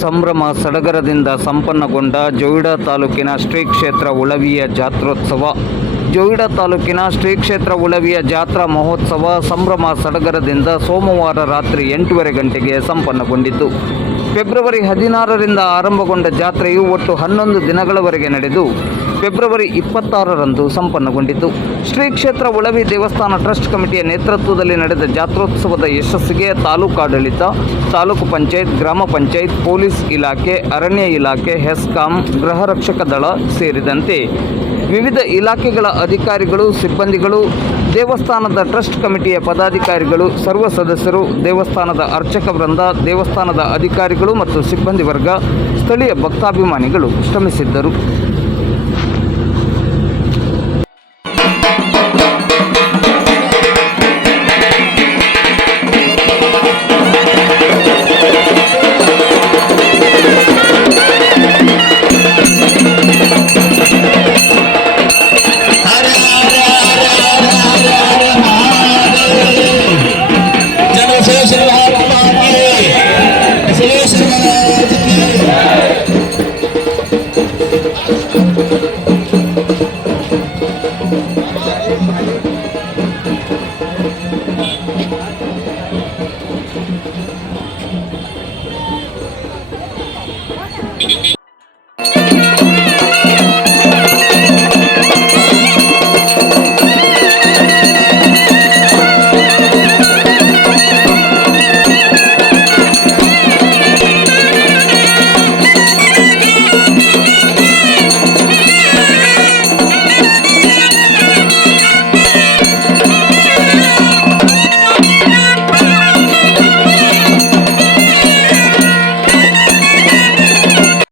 ಸಂಭ್ರಮ ಸಡಗರದಿಂದ ಸಂಪನ್ನಗೊಂಡ ಜೋಯಿಡಾ ತಾಲೂಕಿನ ಶ್ರೀ ಕ್ಷೇತ್ರ ಉಳವಿಯ ಜಾತ್ರೋತ್ಸವ. ಜೋಯಿಡಾ ತಾಲೂಕಿನ ಶ್ರೀ ಕ್ಷೇತ್ರ ಉಳವಿಯ ಜಾತ್ರಾ ಮಹೋತ್ಸವ ಸಂಭ್ರಮ ಸಡಗರದಿಂದ ಸೋಮವಾರ ರಾತ್ರಿ ಎಂಟೂವರೆ ಗಂಟೆಗೆ ಸಂಪನ್ನಗೊಂಡಿತು ಫೆಬ್ರವರಿ ಹದಿನಾರರಿಂದ ಆರಂಭಗೊಂಡ ಜಾತ್ರೆಯು ಒಟ್ಟು ಹನ್ನೊಂದು ದಿನಗಳವರೆಗೆ ನಡೆದು ಫೆಬ್ರವರಿ ಇಪ್ಪತ್ತಾರರಂದು ಸಂಪನ್ನಗೊಂಡಿತು. ಶ್ರೀ ಕ್ಷೇತ್ರ ಉಳವಿ ದೇವಸ್ಥಾನ ಟ್ರಸ್ಟ್ ಕಮಿಟಿಯ ನೇತೃತ್ವದಲ್ಲಿ ನಡೆದ ಜಾತ್ರೋತ್ಸವದ ಯಶಸ್ಸಿಗೆ ತಾಲೂಕಾಡಳಿತ, ತಾಲೂಕು ಪಂಚಾಯತ್, ಗ್ರಾಮ ಪಂಚಾಯತ್, ಪೊಲೀಸ್ ಇಲಾಖೆ, ಅರಣ್ಯ ಇಲಾಖೆ, ಹೆಸ್ಕಾಂ, ಗೃಹ ರಕ್ಷಕ ದಳ ಸೇರಿದಂತೆ ವಿವಿಧ ಇಲಾಖೆಗಳ ಅಧಿಕಾರಿಗಳು, ಸಿಬ್ಬಂದಿಗಳು, ದೇವಸ್ಥಾನದ ಟ್ರಸ್ಟ್ ಕಮಿಟಿಯ ಪದಾಧಿಕಾರಿಗಳು, ಸರ್ವ ಸದಸ್ಯರು, ದೇವಸ್ಥಾನದ ಅರ್ಚಕ ವೃಂದ, ದೇವಸ್ಥಾನದ ಅಧಿಕಾರಿಗಳು ಮತ್ತು ಸಿಬ್ಬಂದಿ ವರ್ಗ, ಸ್ಥಳೀಯ ಭಕ್ತಾಭಿಮಾನಿಗಳು ಶ್ರಮಿಸಿದ್ದರು.